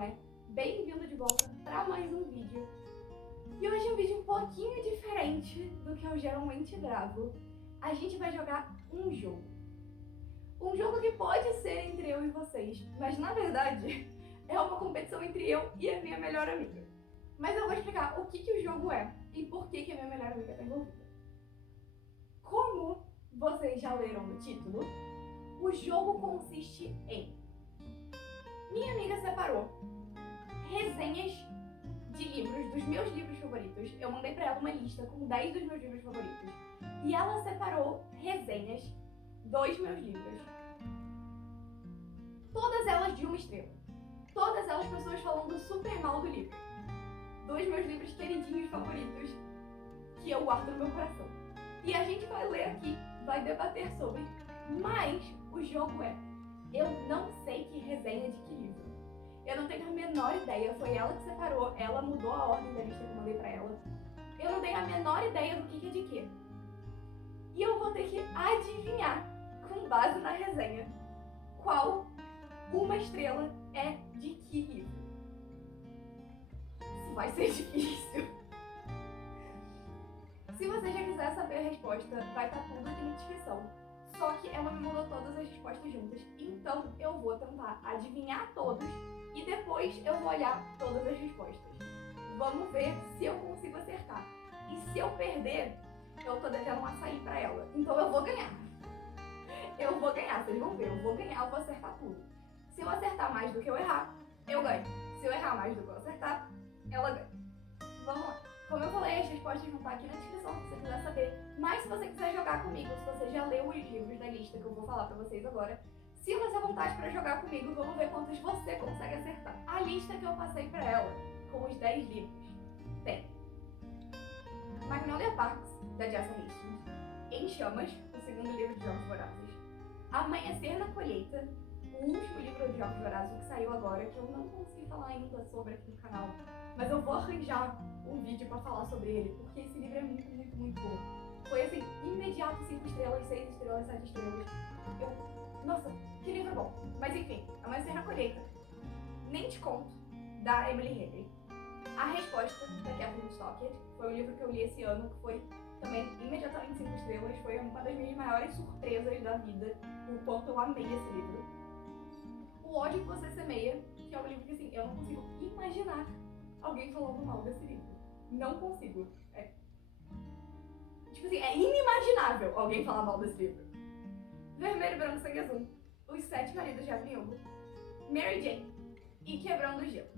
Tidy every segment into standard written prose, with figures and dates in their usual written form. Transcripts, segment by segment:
não é? Bem-vindo de volta para mais um vídeo. E hoje é um vídeo um pouquinho diferente do que eu geralmente gravo. A gente vai jogar um jogo. Um jogo que pode ser entre eu e vocês, mas na verdade é uma competição entre eu e a minha melhor amiga. Mas eu vou explicar o que o jogo é e por que a minha melhor amiga está envolvida. Como vocês já leram no título, o jogo consiste em... Minha amiga separou resenhas de livros, dos meus livros favoritos. Eu mandei pra ela uma lista com 10 dos meus livros favoritos. E ela separou resenhas dos meus livros. Todas elas de 1 estrela. Todas elas pessoas falando super mal do livro. Dos meus livros queridinhos favoritos, que eu guardo no meu coração. E a gente vai ler aqui, vai debater sobre. Mas o jogo é... Eu não sei que resenha de que livro. Eu não tenho a menor ideia. Foi ela que separou. Ela mudou a ordem da lista que eu mandei pra ela. Eu não tenho a menor ideia do que é de quê. E eu vou ter que adivinhar, com base na resenha, qual 1 estrela é de que livro. Isso vai ser difícil. Se você já quiser saber a resposta, vai estar tudo aqui na descrição. Só que ela me mandou todas as respostas juntas. Então eu vou tentar adivinhar todos e depois eu vou olhar todas as respostas. Vamos ver se eu consigo acertar. E se eu perder, eu tô devendo um açaí pra ela. Então eu vou ganhar. Eu vou ganhar, vocês vão ver. Eu vou ganhar, eu vou acertar tudo. Se eu acertar mais do que eu errar, eu ganho. Se eu errar mais do que eu acertar, ela ganha. Vamos lá. Como eu falei, as respostas vão estar aqui na descrição se você quiser saber. Mas se você quiser jogar comigo, se você já leu os livros da lista que eu vou falar pra vocês agora, sinta-se à vontade pra jogar comigo, vamos ver quantos você consegue acertar. A lista que eu passei pra ela, com os 10 livros, tem Magnolia Parks, da Jessa Hastings, Em Chamas, o segundo livro de Jogos Vorazes, Amanhecer na Colheita, o último livro de Jogos Vorazes que saiu agora, que eu não consegui falar ainda sobre aqui no canal, mas eu vou arranjar um vídeo pra falar sobre ele, porque esse livro é muito bom. Foi assim, imediato 5 estrelas, 6 estrelas, 7 estrelas. Nossa, que livro bom. Mas enfim, Amanhecer na Colheita, Nem Te Conto, da Emily Henry. A Resposta, da Catherine Stockett, foi um livro que eu li esse ano, que foi também imediatamente 5 estrelas. Foi uma das minhas maiores surpresas da vida, o quanto eu amei esse livro. O Ódio que Você Semeia, que é um livro que assim, eu não consigo imaginar alguém falando mal desse livro. Não consigo. Tipo assim, é inimaginável alguém falar mal desse livro. Vermelho, Branco, Sangue Azul, Os 7 Maridos de Evelyn Hugo, Mary Jane e Quebrando o Gelo.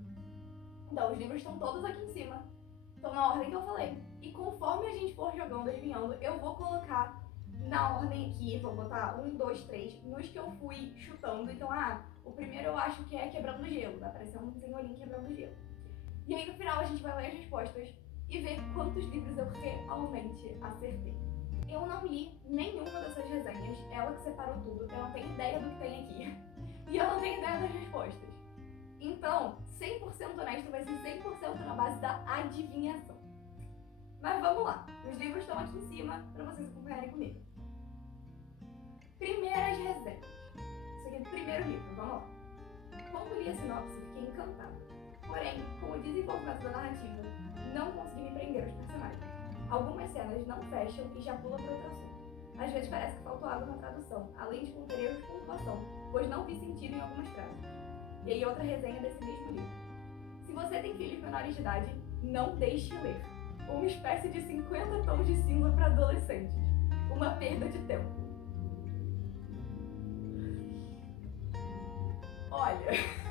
Então, os livros estão todos aqui em cima, estão na ordem que eu falei. E conforme a gente for jogando, adivinhando, eu vou colocar na ordem aqui, vou botar 1, 2, 3, nos que eu fui chutando. Então, o primeiro eu acho que é Quebrando o Gelo, vai aparecer um senhorinho Quebrando o Gelo. E aí no final a gente vai ler as respostas e ver quantos livros eu realmente acertei. Eu não li nenhuma dessas resenhas, ela que separou tudo, eu não tenho ideia do que tem aqui. E eu não tenho ideia das respostas. Então, 100% honesto vai ser 100% na base da adivinhação. Mas vamos lá, os livros estão aqui em cima para vocês acompanharem comigo. Primeiras resenhas. Isso aqui é o primeiro livro, vamos lá. Quando li a sinopse, fiquei encantada. Porém, com o desenvolvimento da narrativa, não consegui me prender aos personagens. Algumas cenas não fecham e já pula para outro assunto. Às vezes parece que faltou água na tradução, além de conter erros de pontuação, pois não vi sentido em algumas frases. E aí outra resenha desse mesmo livro. Se você tem filhos menores de idade, não deixe ler. Uma espécie de 50 tons de cinza para adolescentes. Uma perda de tempo. Olha...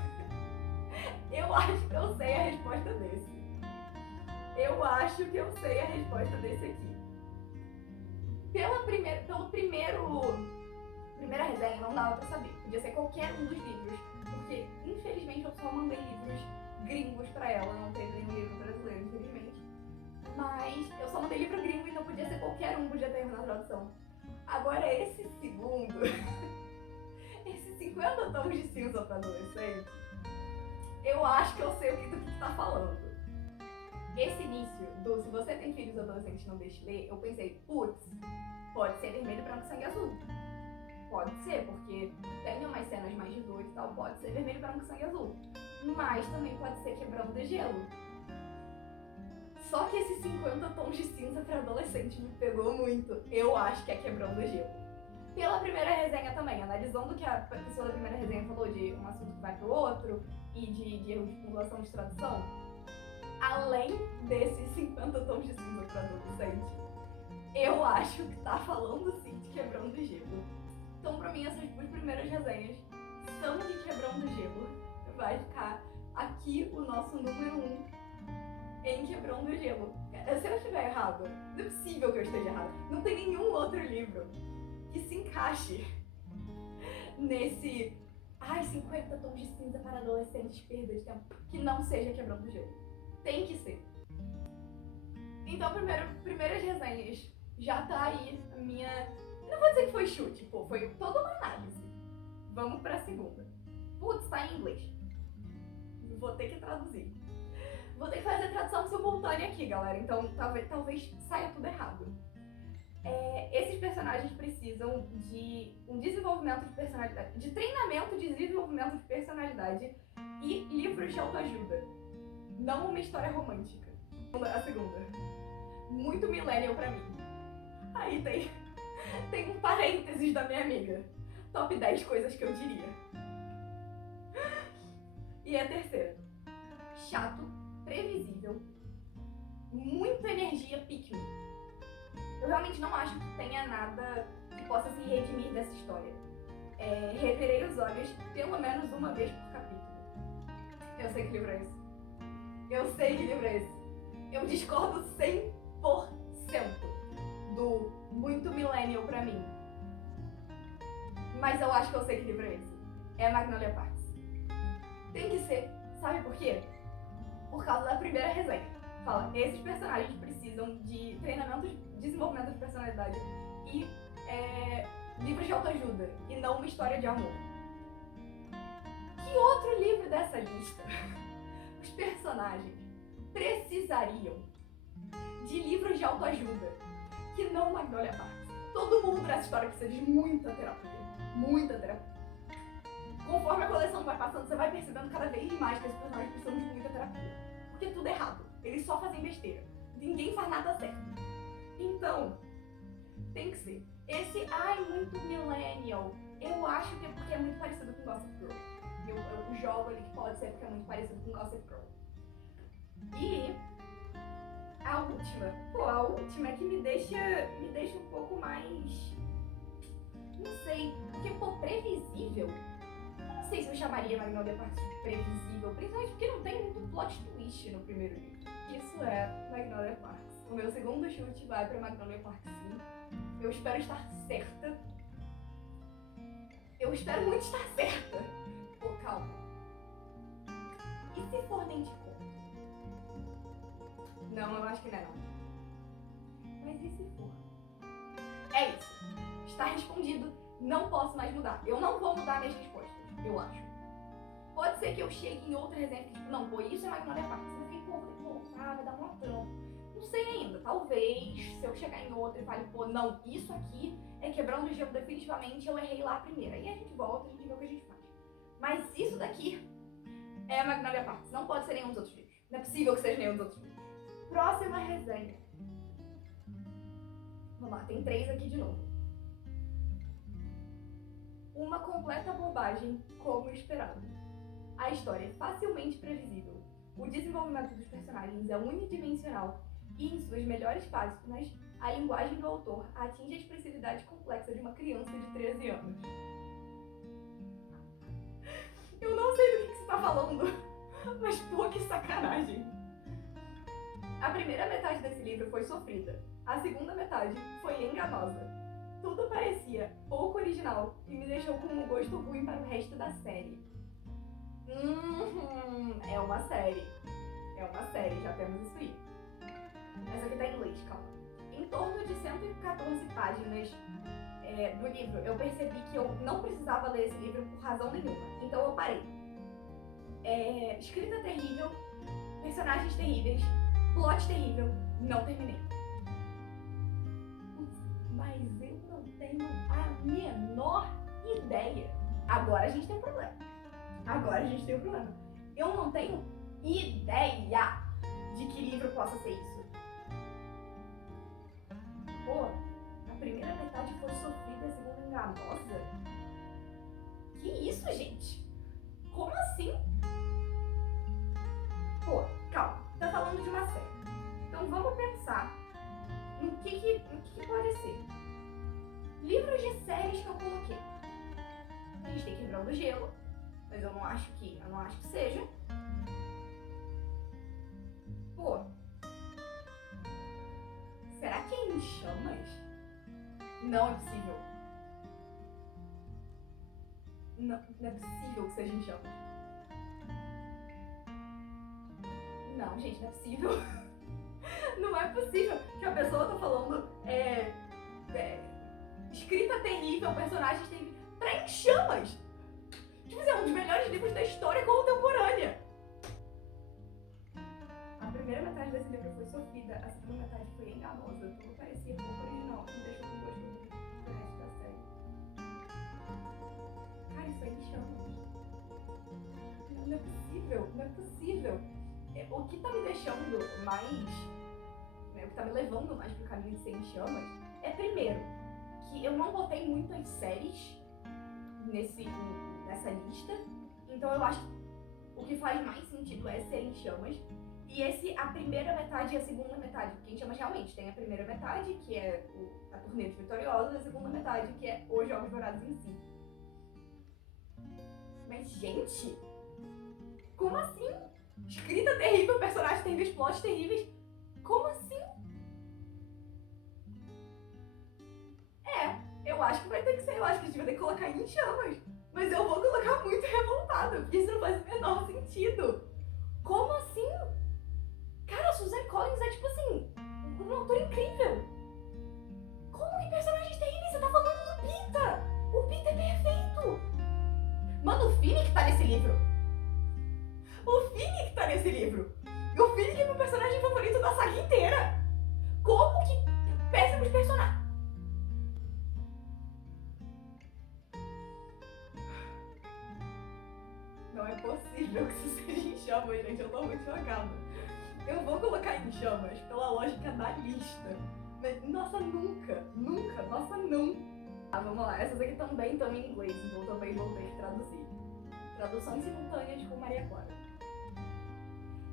Eu acho que eu sei a resposta desse. Eu acho que eu sei a resposta desse aqui. Pela primeira resenha não dava pra saber. Podia ser qualquer um dos livros. Porque, infelizmente, eu só mandei livros gringos pra ela. Não teve nenhum livro brasileiro, infelizmente. Mas eu só mandei livro gringo, então podia ser qualquer um, podia ter na tradução. Agora, esse segundo... Esses 50 tons de cinza pra adolescente... Eu acho que eu sei do que tá falando. Esse início do se você tem filhos adolescentes não deixe ler, eu pensei, putz, pode ser Vermelho, Branco, Sangue Azul. Pode ser, porque tem umas cenas mais 18 e tal, pode ser Vermelho, Branco, Sangue Azul. mas também pode ser Quebrando o Gelo. Só que esses 50 tons de cinza para adolescente me pegou muito. Eu acho que é Quebrando o Gelo. Pela primeira resenha também, analisando o que a pessoa da primeira resenha falou de um assunto que vai pro outro e de erro de pontuação de tradução, além desses 50 tons de cinza para adolescente, eu acho que tá falando sim de Quebrando o Gelo. Então, pra mim, essas duas primeiras resenhas são de Quebrando o Gelo. Vai ficar aqui o nosso número 1 em Quebrando o Gelo. Se eu estiver errado, não é possível que eu esteja errado. Não tem nenhum outro livro que se encaixe nesse 50 tons de cinza para adolescentes, perda de tempo, que não seja Quebrando o Gelo. Tem que ser. Então, primeiras resenhas, já tá aí a minha... Não vou dizer que foi chute, pô, foi toda uma análise. Vamos pra segunda. Putz, tá em inglês. Vou ter que traduzir. Vou ter que fazer tradução simultânea aqui, galera, então talvez saia tudo errado. Esses personagens precisam de um desenvolvimento de personalidade, de treinamento de desenvolvimento de personalidade e livros de autoajuda. Não uma história romântica. A segunda. Muito millennial pra mim. Aí tem um parênteses da minha amiga. Top 10 coisas que eu diria. E a terceira. Chato, previsível, muita energia pick me. Eu realmente não acho que tenha nada que possa se redimir dessa história. Revirei os olhos pelo menos uma vez por capítulo. Eu sei que livro é esse. Eu sei que livro é esse. Eu discordo 100% do muito millennial pra mim. Mas eu acho que eu sei que livro é esse. É Magnolia Parks. Tem que ser. Sabe por quê? Por causa da primeira resenha. Fala, esses personagens precisam de treinamento, desenvolvimento de personalidade e livros de autoajuda, e não uma história de amor. Que outro livro dessa lista os personagens precisariam de livros de autoajuda que não Magnolia Parks? Todo mundo nessa história precisa de muita terapia. Muita terapia. Conforme a coleção vai passando, você vai percebendo cada vez mais que esses personagens precisam de muita terapia. Porque é tudo errado. Eles só fazem besteira. Ninguém faz nada certo. Então, tem que ser. Esse, muito millennial, eu acho que é porque é muito parecido com Gossip Girl. Eu jogo ali que pode ser porque é muito parecido com Gossip Girl. E a última é que me deixa um pouco mais... Não sei, porque, previsível. Eu não sei se eu chamaria Magnolia Parks de previsível, principalmente porque não tem muito plot twist no primeiro livro. Isso é Magnolia Parks. O meu segundo chute vai pra Magnolia Parks, sim. Eu espero estar certa. Eu espero muito estar certa. Pô, calma. E se for nem de conta? Não, eu acho que não é não. Mas e se for? É isso. Está respondido. Não posso mais mudar. Eu não vou mudar minhas respostas, eu acho. Pode ser que eu chegue em outra resenha que, não, isso é Magnolia Parks. Mas eu fiquei, vai dar uma trampa. Não sei ainda. Talvez, se eu chegar em outra e fale, não, isso aqui é Quebrando o Gelo definitivamente, eu errei lá a primeira. Aí a gente volta, a gente vê o que a gente faz. Mas isso daqui é Magnolia Parks. Não pode ser nenhum dos outros livros. Não é possível que seja nenhum dos outros livros. Próxima resenha. Vamos lá, tem 3 aqui de novo. Uma completa bobagem, como esperado. A história é facilmente previsível. O desenvolvimento dos personagens é unidimensional e, em suas melhores páginas, a linguagem do autor atinge a expressividade complexa de uma criança de 13 anos. Eu não sei do que você está falando, mas que sacanagem. A primeira metade desse livro foi sofrida. A segunda metade foi enganosa. Tudo parecia pouco original e me deixou com um gosto ruim para o resto da série. É uma série. É uma série, já temos isso aí. Essa aqui tá em inglês, calma. Em torno de 114 páginas do livro, eu percebi que eu não precisava ler esse livro por razão nenhuma. Então eu parei. Escrita terrível, personagens terríveis, plot terrível, não terminei. Mas eu não tenho a menor ideia. Agora a gente tem um problema. Eu não tenho ideia de que livro possa ser isso. Pô, a primeira metade foi sofrida, a segunda enganosa? Que isso, gente? Como assim? Pô, calma, tá falando de uma série. Então vamos pensar no que pode ser. Livros de séries que eu coloquei. A gente tem Quebrando o Gelo, mas eu não acho que seja. Pô, será que é Em Chamas? Não é possível. Não é possível que seja Em Chamas. Não, gente, não é possível. Não é possível que a pessoa tá falando escrita terrível, personagens terríveis, pra Em Chamas. Tipo assim, é um dos melhores livros da história contemporânea. A primeira metade desse livro foi sofrida, a segunda metade foi enganosa. Tudo parecia pouco original, me deixou com gosto do resto da série. Cara, isso é Em Chamas. Não é possível, não é possível. O que tá me deixando mais, o que tá me levando mais pro caminho de ser Em Chamas é, primeiro, que eu não botei muitas séries nessa lista, então eu acho que o que faz mais sentido é ser Em Chamas. E a primeira metade e a segunda metade, porque Em Chamas realmente tem a primeira metade, que é a Turnê dos Vitoriosos, e a segunda metade, que é Os Jogos Dourados em si. Mas, gente, como assim? Escrita terrível, personagens terríveis, plots terríveis. Como assim? Eu acho que vai ter que ser, eu acho que a gente vai ter que colocar Em Chamas. Mas eu vou colocar muito revoltada, porque isso não faz o menor sentido. Como assim? Cara, a Suzanne Collins é tipo assim, uma autora incrível. Como que personagens terríveis? Você tá falando do Pita! O Pita é perfeito! Mano, o Finnick tá nesse livro. O Finnick tá nesse livro. E o Finnick é meu personagem favorito da saga inteira. Como que péssimos personagens? Não é possível que isso seja Em Chamas, gente. Eu tô muito chocada. Eu vou colocar Em Chamas pela lógica da lista. Mas, nossa, nunca. Nossa, não. Vamos lá. Essas aqui também estão em inglês, então também vou ter que traduzir. Tradução simultânea de Com Maria Clara.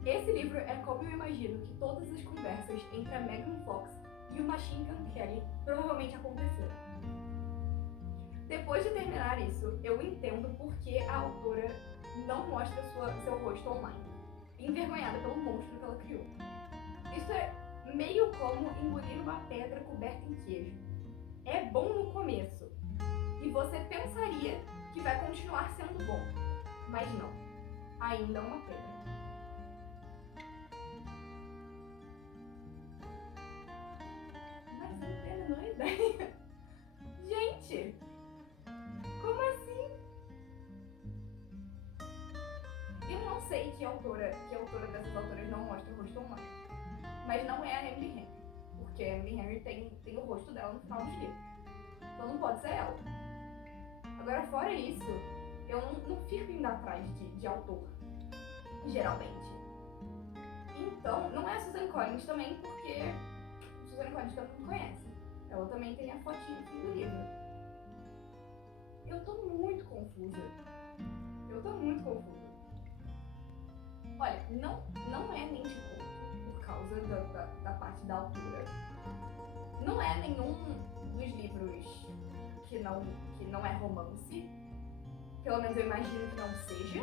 Esse livro é como eu imagino que todas as conversas entre a Megan Fox e o Machine Gun Kelly provavelmente aconteceram. Depois de terminar isso, eu entendo por que a autora não mostra seu rosto online, envergonhada pelo monstro que ela criou. Isso é meio como engolir uma pedra coberta em queijo. É bom no começo, e você pensaria que vai continuar sendo bom, mas não. Ainda é uma pedra. Mas eu não tenho a menor ideia. Gente, como assim? Eu não sei que autora dessas autoras não mostra o rosto online. Mas não é a Emily Henry. Porque a Emily Henry tem o rosto dela no final dos livros. Então não pode ser ela. Agora, fora isso, eu não fico indo atrás de autor. Geralmente. Então, não é a Suzanne Collins também, porque Suzanne Collins todo mundo conhece. Ela também tem a fotinha no fim do livro. Eu tô muito confusa. Olha, não é nem de conto, por causa da parte da altura. Não é nenhum dos livros que não é romance. Pelo menos eu imagino que não seja.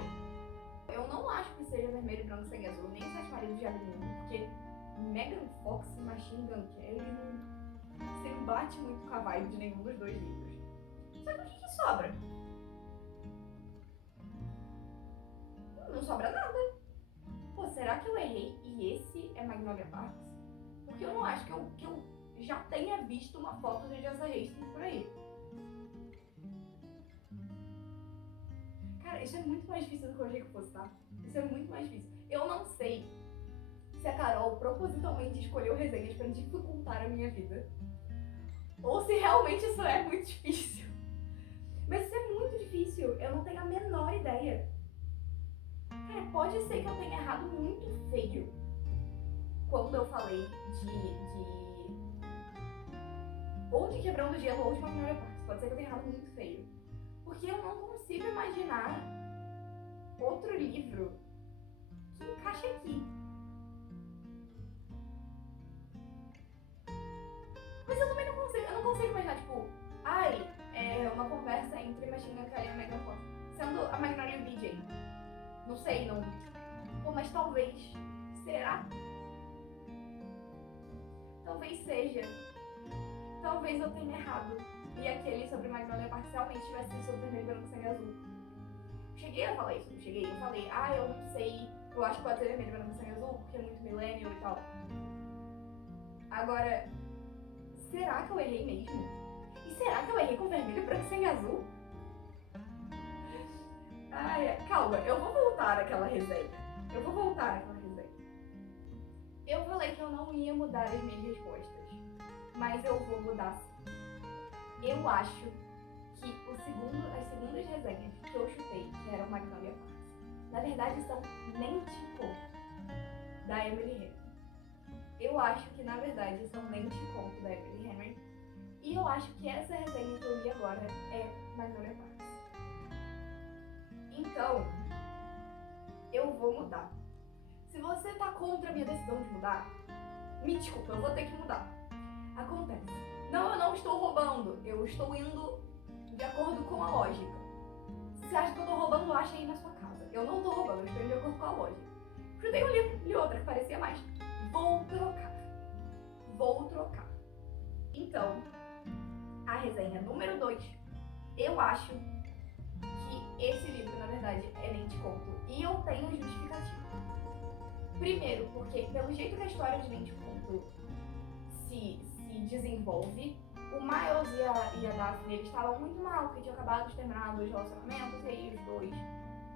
Eu não acho que seja Vermelho, Branco, Sangue Azul, nem Sete Maridos de Avenida, porque Megan Fox e Machine Gun Kelly não bate muito com a vibe de nenhum dos dois livros. Só que o que sobra? Não sobra nada. Pô, será que eu errei e esse é Magnolia Parks? Porque eu não acho que eu já tenha visto uma foto de Jessa Hastings por aí. Cara, isso é muito mais difícil do que eu achei que fosse, tá? Isso é muito mais difícil. Eu não sei se a Carol propositalmente escolheu resenhas pra dificultar a minha vida. Ou se realmente isso é muito difícil. Mas isso é muito difícil. Eu não tenho a menor ideia. Cara, pode ser que eu tenha errado muito feio quando eu falei ou de Quebrando o Gelo ou de Magnolia Parks. Pode ser que eu tenha errado muito feio. Porque eu não consigo imaginar outro livro que encaixe aqui. Mas eu também não consigo imaginar, tipo, uma conversa entre Machine Gun Kelly e Megan Fox, sendo a Magnolia e o BJ. Não sei, não. Pô, mas talvez. Será? Talvez seja. Talvez eu tenha errado. E aquele sobre Magnolia Parks realmente tivesse sido sobre Vermelho, Branco, Sangue Azul. Cheguei a falar isso, não cheguei? Eu falei, eu não sei, eu acho que pode ser Vermelho, Branco, Sangue Azul, porque é muito millennial e tal. Agora, será que eu errei mesmo? E será que eu errei com Vermelho, Branco, Sangue Azul? Calma, eu vou voltar àquela resenha. Eu falei que eu não ia mudar as minhas respostas, mas eu vou mudar sim. Eu acho que as segundas resenhas que eu chutei, que eram Magnolia Parks, na verdade são Mente e Corpo, da Emily Henry. Eu acho que na verdade são Mente e Corpo, da Emily Henry. E eu acho que essa resenha que eu li agora é Magnolia Parks. Então, eu vou mudar. Se você tá contra a minha decisão de mudar, me desculpa, eu vou ter que mudar. Acontece. Não, eu não estou roubando. Eu estou indo de acordo com a lógica. Se você acha que eu tô roubando, acha aí na sua casa. Eu não tô roubando, eu estou indo de acordo com a lógica. Chutei um livro, li outra que parecia mais. Vou trocar. Então, a resenha número 2, eu acho que esse livro, na verdade, é Mente e Conto. E eu tenho justificativa. Primeiro, porque pelo jeito que a história de Mente e Conto se desenvolve, o Miles e a Daphne, eles estavam muito mal, porque tinham acabado de terminar 2 relacionamentos, e aí os 2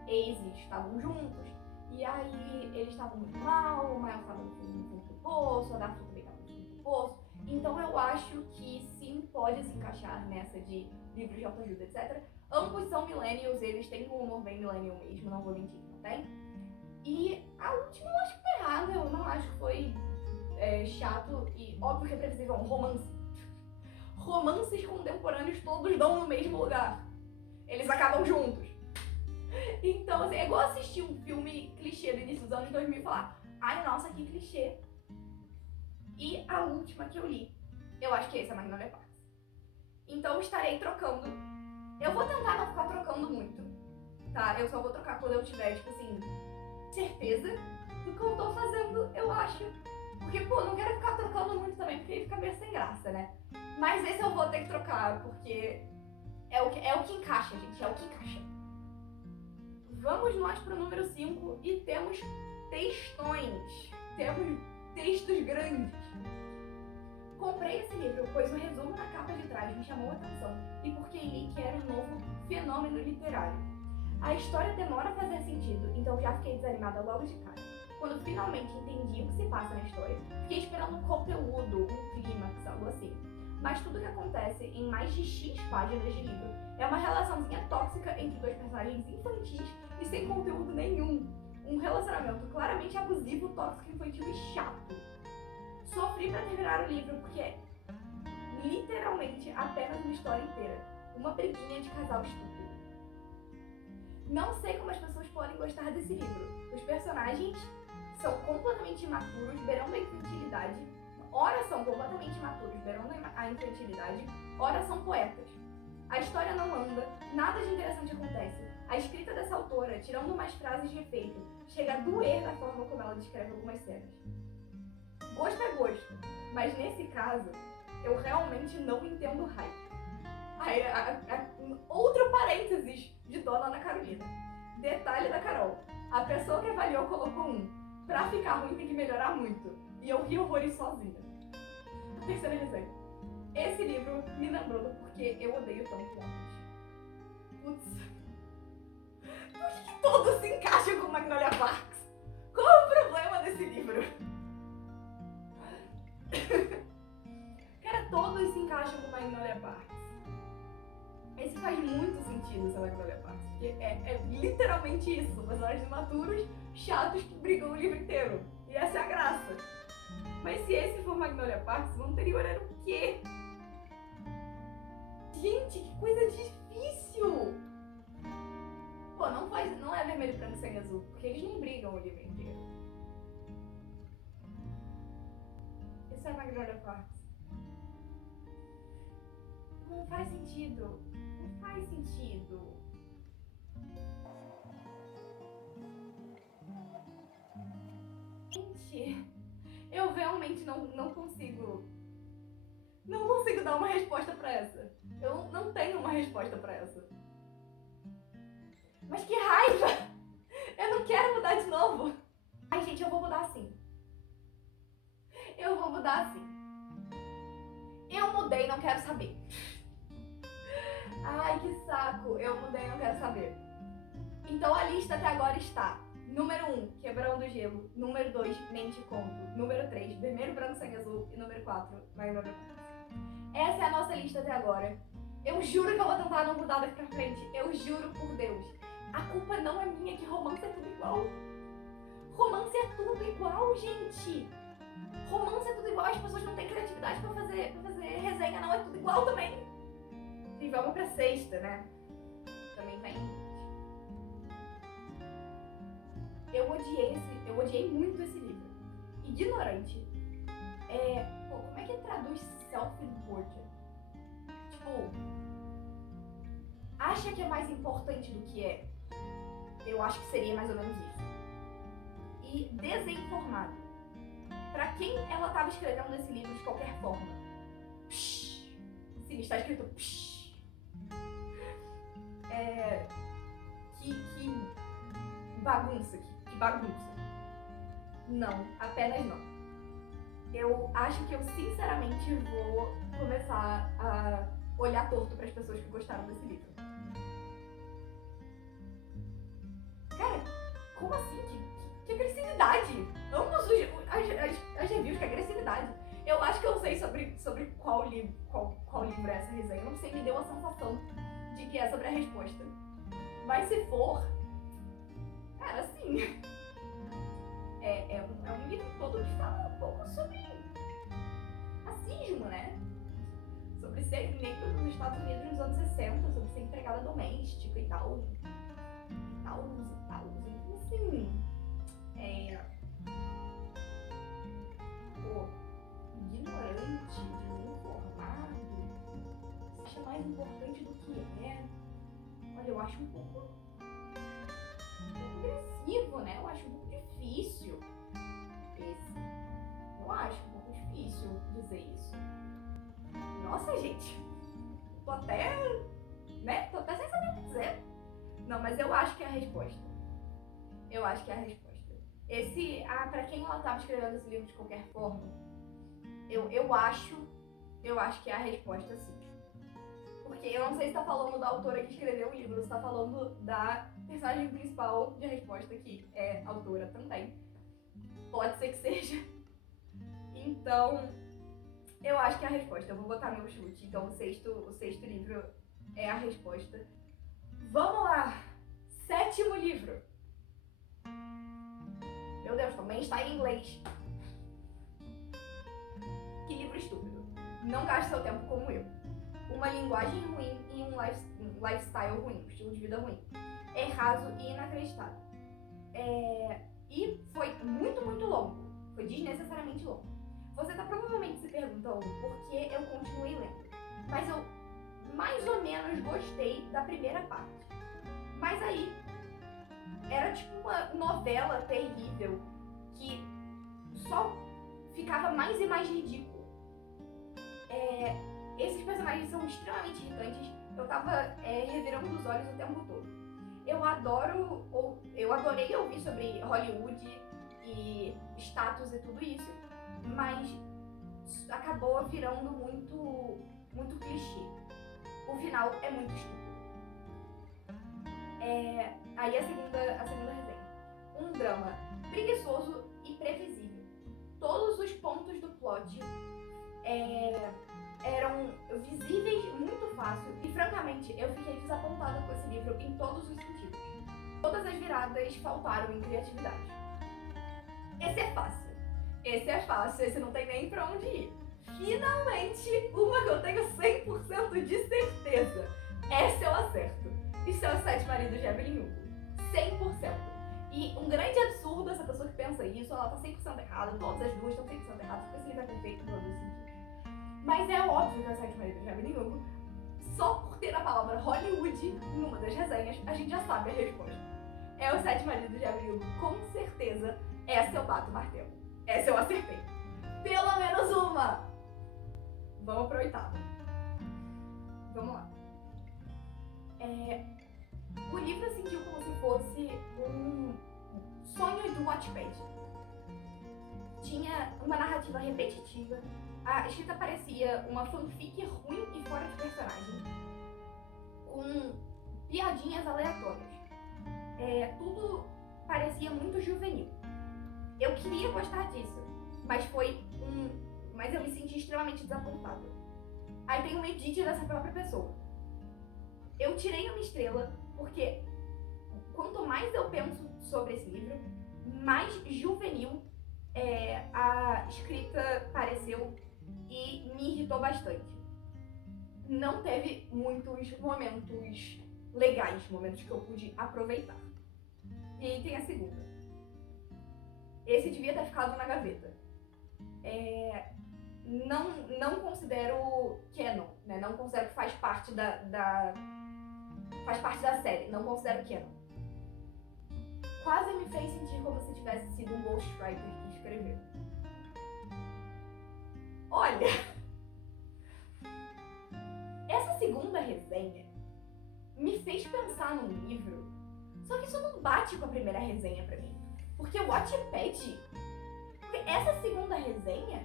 exes estavam juntos, e aí eles estavam muito mal, o Miles estava no fundo do poço, a Daphne também estava no fundo do poço. Então eu acho que sim, pode se encaixar nessa de livros de autoajuda, etc. Ambos são millennials, eles têm um humor bem millennial mesmo, não vou mentir, não tem? E a última eu acho que tá errada, eu não acho que foi chato e óbvio que é previsível, um romance. Romances contemporâneos todos dão no mesmo lugar. Eles acabam juntos. Então, assim, é igual assistir um filme clichê do início dos anos 2000 e falar, ai, nossa, que clichê. E a última que eu li, eu acho que esse é Magnolia Parks. Então, eu estarei trocando. Eu vou tentar não ficar trocando muito, tá? Eu só vou trocar quando eu tiver, tipo assim, certeza do que eu tô fazendo, eu acho. Porque, pô, não quero ficar trocando muito também, porque aí fica meio sem graça, né? Mas esse eu vou ter que trocar, porque é o que encaixa, gente, é o que encaixa. Vamos nós pro número 5 e temos textões. Temos textos grandes. Comprei esse livro, pois o resumo na capa de trás me chamou a atenção e porque li que era um novo fenômeno literário. A história demora a fazer sentido, então já fiquei desanimada logo de cara. Quando finalmente entendi o que se passa na história, fiquei esperando um conteúdo, um clímax, algo assim. Mas tudo que acontece em mais de X páginas de livro é uma relaçãozinha tóxica entre 2 personagens infantis e sem conteúdo nenhum. Um relacionamento claramente abusivo, tóxico, infantil e chato. Sofri pra terminar o livro porque é literalmente apenas uma história inteira. Uma briguinha de casal estúpido. Não sei como as pessoas podem gostar desse livro. Os personagens são completamente imaturos, beirando a infantilidade. Ora são completamente imaturos, beirando a infantilidade. Ora são poetas. A história não anda, nada de interessante acontece. A escrita dessa autora, tirando umas frases de efeito, chega a doer da forma como ela descreve algumas cenas. Gosto é gosto, mas nesse caso, eu realmente não entendo o hype. Outro parênteses de Dona Ana Carolina. Detalhe da Carol. A pessoa que avaliou colocou pra ficar ruim tem que melhorar muito. E eu ri horrores sozinha. A terceira resenha. Esse livro me lembrou do porquê eu odeio tanto homens. Putz. Por que todos se encaixam com Magnolia Parks? Qual é o problema desse livro? Cara, todos se encaixam com Magnolia Parks. Esse faz muito sentido, essa Magnolia Parks, porque é É literalmente isso. Personagens imaturos, chatos que brigam o livro inteiro. E essa é a graça. Mas se esse for Magnolia Parks, o anterior era o quê? Gente, que coisa difícil! Pô, não é vermelho, branco, sangue azul, porque eles não brigam o livro inteiro. Isso é Magnolia Parks. Não faz sentido. Não faz sentido. Gente, eu realmente não consigo. Não consigo dar uma resposta pra essa. Eu não tenho uma resposta pra essa. Mas que raiva! Eu não quero mudar de novo. Ai, gente, eu vou mudar assim. Eu vou mudar assim. Eu mudei, não quero saber. Ai, que saco. Eu mudei, não quero saber. Então a lista até agora está: número 1, Quebrando o Gelo. Número 2, Mente e Conto. Número 3, Vermelho, Branco, Sangue Azul. E número 4, Magnolia Parks. Essa é a nossa lista até agora. Eu juro que eu vou tentar não mudar daqui pra frente. Eu juro por Deus. A culpa não é minha, que romance é tudo igual. Romance é tudo igual, gente. Romance é tudo igual. As pessoas não têm criatividade pra fazer resenha, não. É tudo igual também. E vamos pra sexta, né? Também tem. Eu odiei muito esse livro. Ignorante. Como é que traduz self-important? Tipo, acha que é mais importante do que é? Eu acho que seria mais ou menos isso. E desinformado. Pra quem ela estava escrevendo esse livro de qualquer forma? Psh, sim, está escrito psh. Que bagunça, que bagunça. Não, apenas não. Eu acho que eu sinceramente vou começar a olhar torto para as pessoas que gostaram desse livro. Cara, como assim? Que agressividade! Amo as reviews, que agressividade. Eu acho que eu sei sobre qual livro é essa resenha. Eu não sei, me deu a sensação de que é sobre a resposta. Mas se for, cara, sim. É um livro todo que fala um pouco sobre racismo, né? Sobre ser negro nos Estados Unidos nos anos 60, sobre ser empregada doméstica e tal. Então, assim, ignorante, desinformado, se acha mais importante do que é. Olha, eu acho um pouco agressivo, né? Eu acho um pouco difícil eu acho um pouco difícil dizer isso. Nossa, gente, tô até sem saber o que dizer. Não, mas eu acho que é a resposta. Eu acho que é a resposta. Pra quem ela tava escrevendo esse livro de qualquer forma, eu acho que é a resposta, sim. Porque eu não sei se tá falando da autora que escreveu o livro, ou se tá falando da personagem principal de resposta, que é autora também. Pode ser que seja. Então, eu acho que é a resposta. Eu vou botar meu chute. Então, o sexto livro é a resposta. Vamos lá! 7º livro. Meu Deus, também está em inglês. Que livro estúpido. Não gaste seu tempo como eu. Uma linguagem ruim e um lifestyle ruim, um estilo de vida ruim. É raso e inacreditável. E foi muito, muito longo. Foi desnecessariamente longo. Você tá provavelmente se perguntando por que eu continuei lendo. Mas eu mais ou menos gostei da primeira parte. Mas aí, era tipo uma novela terrível que só ficava mais e mais ridículo. Esses personagens são extremamente irritantes. Eu tava revirando os olhos o tempo todo. Eu adorei ouvir sobre Hollywood e status e tudo isso, mas acabou virando muito, muito clichê. O final é muito estúpido. Aí a segunda resenha. Um drama preguiçoso e previsível. Todos os pontos do plot eram visíveis muito fácil e, francamente, eu fiquei desapontada com esse livro em todos os sentidos. temporadas faltaram em criatividade. Esse é fácil. Esse não tem nem pra onde ir. Finalmente, uma que eu tenho 100% de certeza. Essa eu acerto. Isso é Os Sete Maridos de Evelyn Hugo. 100%. E um grande absurdo essa pessoa que pensa isso, ela tá 100% errada, todas as duas estão 100% erradas, porque esse livro é perfeito em todos os sentidos. Mas é óbvio que é Os Sete Maridos de Evelyn Hugo, só por ter a palavra Hollywood numa das resenhas, a gente já sabe a resposta. É Os Sete Maridos de Evelyn Hugo, com certeza. Essa eu bato o martelo. Essa eu acertei. Pelo menos uma! Vamos pro oitavo. Vamos lá. O livro eu sentiu como se fosse um sonho do Wattpad. Tinha uma narrativa repetitiva, a escrita parecia uma fanfic ruim e fora de personagem, com piadinhas aleatórias. Tudo parecia muito juvenil. Eu queria gostar disso, mas eu me senti extremamente desapontada. Aí tem um edit dessa própria pessoa. Eu tirei uma estrela porque quanto mais eu penso sobre esse livro, mais juvenil a escrita pareceu e me irritou bastante. Não teve muitos momentos legais, momentos que eu pude aproveitar. E aí tem a segunda. Esse devia ter ficado na gaveta. Não considero canon, né? Não considero que faz parte da série, não considero canon. Quase me fez sentir como se tivesse sido um ghostwriter que escreveu. Olha, essa segunda resenha me fez pensar num livro, só que isso não bate com a primeira resenha pra mim. Porque o Wattpad, essa segunda resenha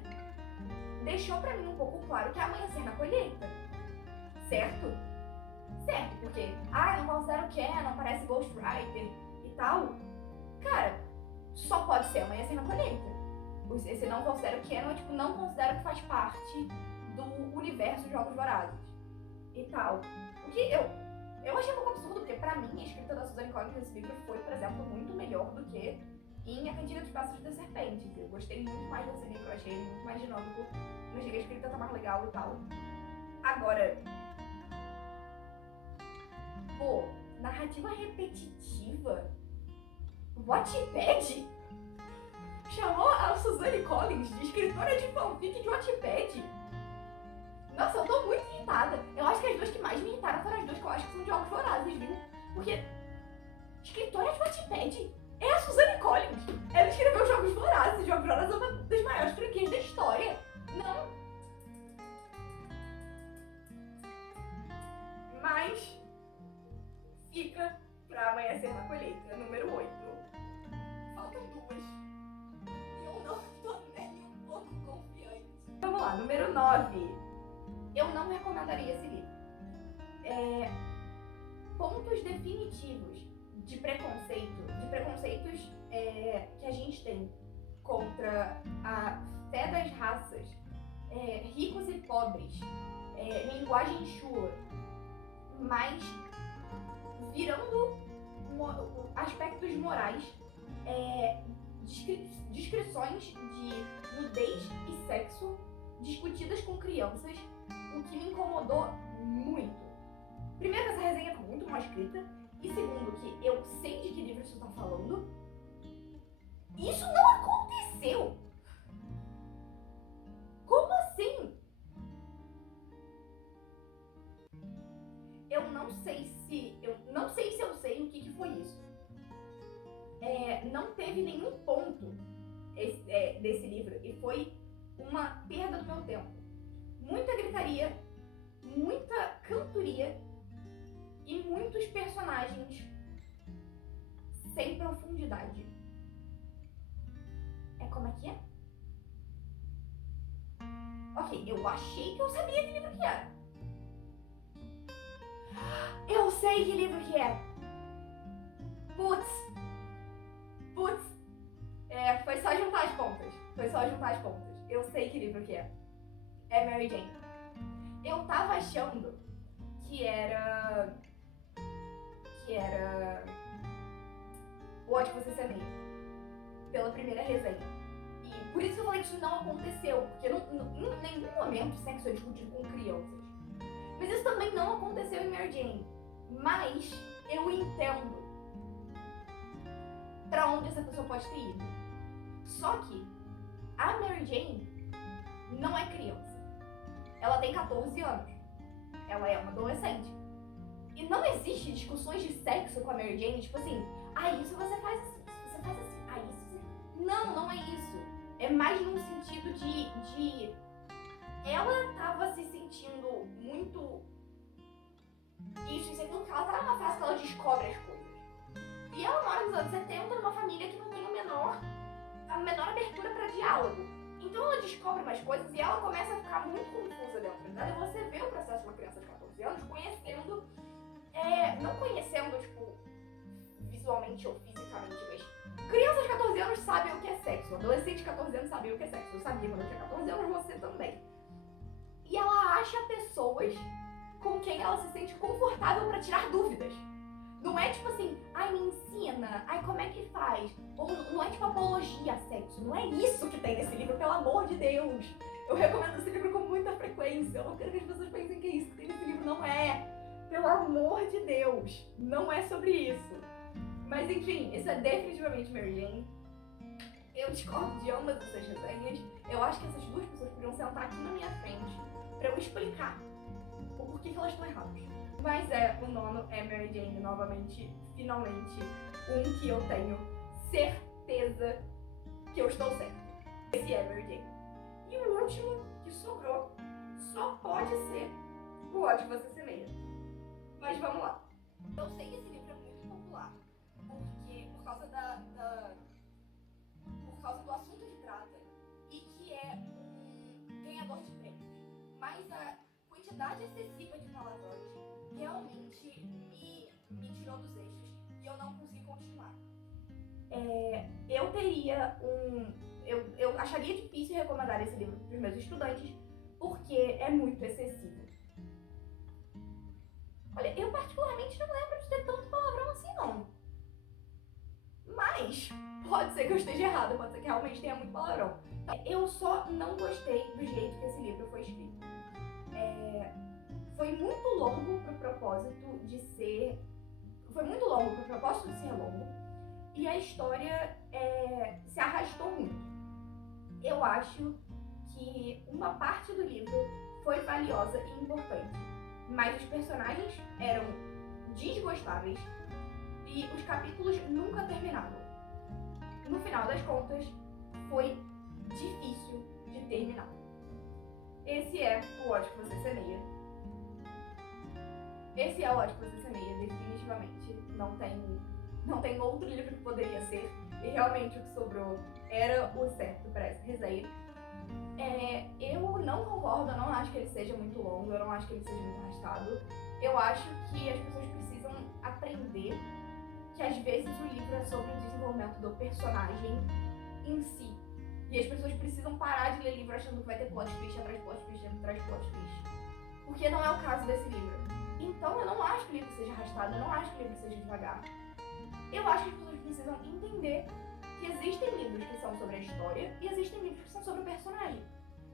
deixou pra mim um pouco claro que é Amanhecer na Colheita, certo? Certo, porque, eu não considero canon, parece ghostwriter e tal. Cara, só pode ser Amanhecer na Colheita. Esse não considero canon, não considero que faz parte do universo Jogos Vorazes e tal. O que eu achei um pouco absurdo, porque pra mim a escrita da Suzanne Collins nesse livro foi, por exemplo, muito melhor do que em A Cantiga dos Pássaros das Serpentes. Eu gostei muito mais desse livro, eu achei ele muito mais dinâmico, eu achei que a escrita tá mais legal e tal. Agora, narrativa repetitiva? Wattpad? Chamou a Suzanne Collins de escritora de fanfic de Wattpad? Nossa, eu tô muito irritada. Eu acho que as duas que mais me irritaram foram as duas que eu acho que são de Jogos Vorazes, viu? Porque escritora de Wattpad é a Suzanne Collins. Ela escreveu Jogos Vorazes. Jogos Vorazes é uma das maiores franquias da história. Não. Mas fica pra Amanhecer na Colheita, número 8. Faltam duas. E eu não tô nem um pouco confiante. Vamos lá, número 9. Eu não recomendaria esse livro. Pontos definitivos de preconceitos que a gente tem contra a fé das raças, ricos e pobres, linguagem chula, mas virando aspectos morais, descrições de nudez e sexo discutidas com crianças, o que me incomodou muito. Primeiro, essa resenha tá muito mal escrita, e segundo, que eu sei de que livro isso tá falando. Isso não aconteceu! Como assim? Eu não sei se eu sei o que foi isso. Não teve nenhum ponto desse livro, e foi uma perda do meu tempo. Muita gritaria, muita cantoria e muitos personagens sem profundidade. Como é que é? Ok, eu achei que eu sabia que livro que era. Eu sei que livro que é. Putz. Foi só juntar as pontas. Eu sei que livro que é. É Mary Jane. Eu tava achando que era Ódio Que Você Semeia, pela primeira resenha. E por isso que eu falei que isso não aconteceu, porque em nenhum momento sexo é discutido com crianças. Mas isso também não aconteceu em Mary Jane. Mas eu entendo pra onde essa pessoa pode ter ido. Só que a Mary Jane não é criança. Ela tem 14 anos. Ela é uma adolescente. E não existe discussões de sexo com a Mary Jane, tipo assim, isso você faz assim, isso você faz assim, isso você... Não é isso. É mais num sentido de... Ela tava se sentindo muito... Isso e aquilo, porque ela tá numa fase que ela descobre as coisas. E ela mora nos anos 70 numa família que não tem a menor abertura pra diálogo. Então ela descobre umas coisas e ela começa a ficar muito confusa dentro dela. E você vê o processo de uma criança de 14 anos conhecendo, não conhecendo, tipo, visualmente ou fisicamente, mas crianças de 14 anos sabem o que é sexo. Adolescentes de 14 anos sabem o que é sexo. Eu sabia quando eu tinha 14 anos, você também. E ela acha pessoas com quem ela se sente confortável pra tirar dúvidas. Não é tipo assim, me ensina, como é que faz? Ou não é tipo apologia a sexo, não é isso que tem nesse livro, pelo amor de Deus. Eu recomendo esse livro com muita frequência, eu não quero que as pessoas pensem que é isso que tem nesse livro, não é. Pelo amor de Deus, não é sobre isso. Mas enfim, isso é definitivamente Mary Jane. Eu discordo de ambas essas resenhas, eu acho que essas duas pessoas poderiam sentar aqui na minha frente pra eu explicar o porquê que elas estão erradas. Mas o nono é Mary Jane, novamente, finalmente, um que eu tenho certeza que eu estou certa. Esse é Mary Jane. E o último que sobrou só pode ser O Ódio Que Você Semeia. Mas vamos lá. Eu sei que esse livro é muito popular, porque por causa por causa do assunto que trata e que é um ganhador de prêmios. Mas a quantidade excessiva de palavrões realmente me tirou dos eixos e eu não consegui continuar. Eu acharia difícil recomendar esse livro para os meus estudantes porque é muito excessivo. Olha, eu particularmente não lembro de ter tanto palavrão assim, não. Mas pode ser que eu esteja errada, pode ser que realmente tenha muito palavrão. Eu só não gostei do jeito que esse livro foi escrito. Foi muito longo pro propósito de ser longo e a história se arrastou muito. Eu acho que uma parte do livro foi valiosa e importante, mas os personagens eram desgostáveis e os capítulos nunca terminavam. No final das contas, foi difícil de terminar. Esse é O Ódio Que Você Semeia. Esse é O Ódio Que Você Semeia, definitivamente. Não tem outro livro que poderia ser. E realmente o que sobrou era o certo para essa resenha. Eu não concordo, eu não acho que ele seja muito longo, eu não acho que ele seja muito arrastado. Eu acho que as pessoas precisam aprender que às vezes o livro é sobre o desenvolvimento do personagem em si. E as pessoas precisam parar de ler livro achando que vai ter plot twist atrás plot twist atrás plot twist. Porque não é o caso desse livro. Então eu não acho que o livro seja arrastado, eu não acho que o livro seja devagar. Eu acho que as pessoas precisam entender que existem livros que são sobre a história e existem livros que são sobre o personagem.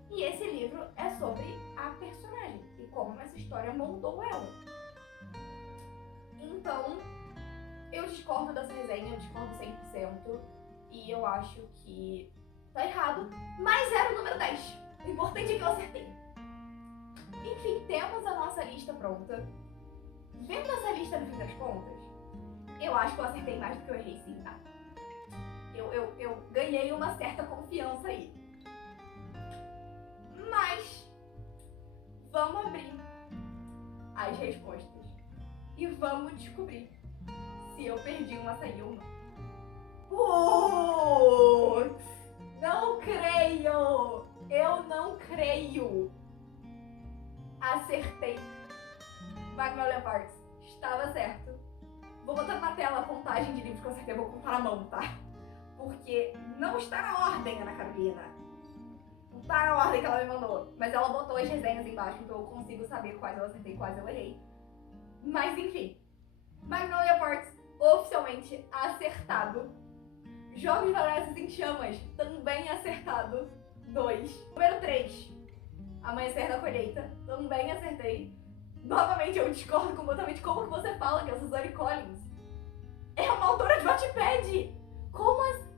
E esse livro é sobre a personagem e como essa história moldou ela. Então, eu discordo dessa resenha, eu discordo 100%. E eu acho que tá errado, mas era o número 10. O importante é que eu acertei. Enfim, temos a nossa lista pronta. Vendo essa lista no fim das contas, eu acho que eu acertei mais do que eu errei, sim, tá? Eu ganhei uma certa confiança aí. Mas vamos abrir as respostas e vamos descobrir se eu perdi uma açaí ou não. Putz! Não creio! Eu não creio! Acertei! Magnolia Parks, estava certo. Vou botar na tela a contagem de livros que eu acertei, vou contar na mão, tá? Porque não está na ordem, Ana Carolina. Não tá na ordem que ela me mandou. Mas ela botou as resenhas embaixo, então eu consigo saber quais eu acertei e quais eu errei. Mas enfim. Magnolia Parks, oficialmente acertado. Jogos Vorazes em Chamas, também acertado. 2. Número 3. Amanhecer da Colheita, também acertei. Novamente, eu discordo completamente. Como que você fala que a Suzanne Collins é uma autora de Wattpad? Como assim?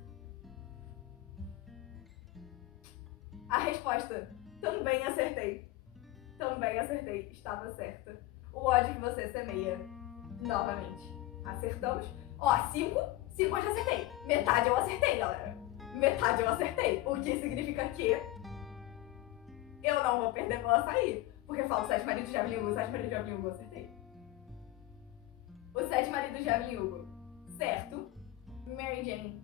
A resposta, também acertei. Também acertei, estava certa. O ódio que você semeia. Novamente, acertamos. Ó, 5 eu já acertei. Metade eu acertei, galera. Metade eu acertei. O que significa que eu não vou perder pela açaí. Porque fala o 7 maridos de Evelyn Hugo, o 7 maridos de Evelyn Hugo, eu acertei. O 7 maridos de Evelyn Hugo, certo. Mary Jane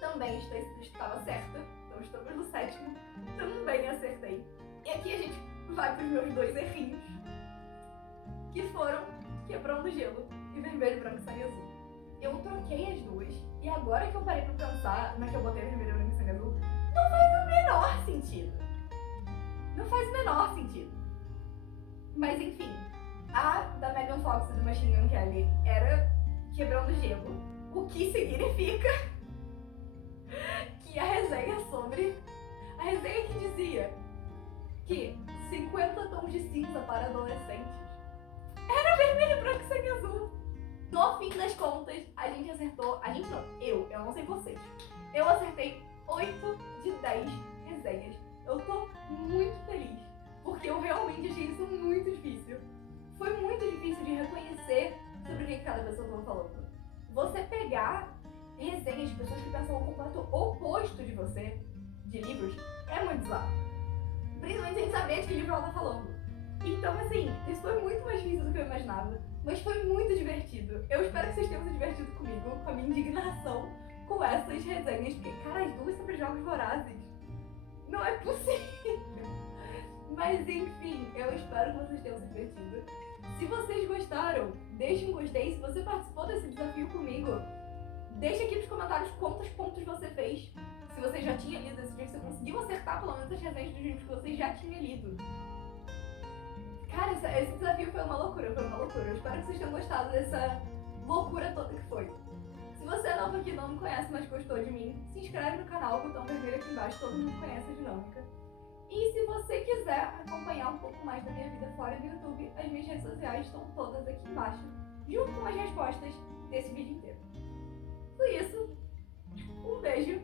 também estava certa. Então estamos no 7º. Também acertei. E aqui a gente vai para os meus 2 errinhos. Que foram Quebrando Gelo e Vermelho, Branco, Sangue Azul. Eu troquei as duas. E agora que eu parei pra pensar como é que eu botei Vermelho, Branco e Sangue Azul, não faz o menor sentido. Não faz o menor sentido. Mas enfim, a da Megan Fox e do Machine Gun Kelly era Quebrando Gelo, o que significa que a resenha sobre... A resenha que dizia que 50 tons de cinza para adolescentes era Vermelho, Branco e Sangue Azul. No fim das contas, a gente acertou... A gente não, eu não sei vocês. Eu acertei 8 de 10 resenhas. Eu tô muito feliz, porque eu realmente achei isso muito difícil. Foi muito difícil de reconhecer sobre o que cada pessoa estava falando. Você pegar resenhas de pessoas que pensam o completo oposto de você, de livros, é muito bizarro. Principalmente sem saber de que livro ela tá falando. Então, assim, isso foi muito mais difícil do que eu imaginava, mas foi muito divertido. Eu espero que vocês tenham se divertido comigo, com a minha indignação com essas resenhas, porque, cara, as duas sobre Jogos Vorazes. Não é possível. Mas enfim, eu espero que vocês tenham se divertido. Se vocês gostaram, deixe um gostei. Se você participou desse desafio comigo, deixe aqui nos comentários quantos pontos você fez. Se você já tinha lido esse livro, se você conseguiu acertar pelo menos as resenhas dos livros que você já tinha lido. Cara, esse desafio foi uma loucura, foi uma loucura. Eu espero que vocês tenham gostado dessa loucura toda que foi. Se você é novo aqui e não me conhece, mas gostou de mim, se inscreve no canal, botão vermelho aqui embaixo, todo mundo conhece a dinâmica. E se você quiser acompanhar um pouco mais da minha vida fora do YouTube, as minhas redes sociais estão todas aqui embaixo, junto com as respostas desse vídeo inteiro. Foi isso, um beijo,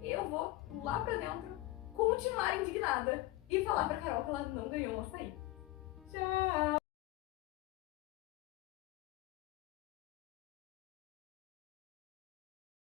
e eu vou lá pra dentro continuar indignada e falar pra Carol que ela não ganhou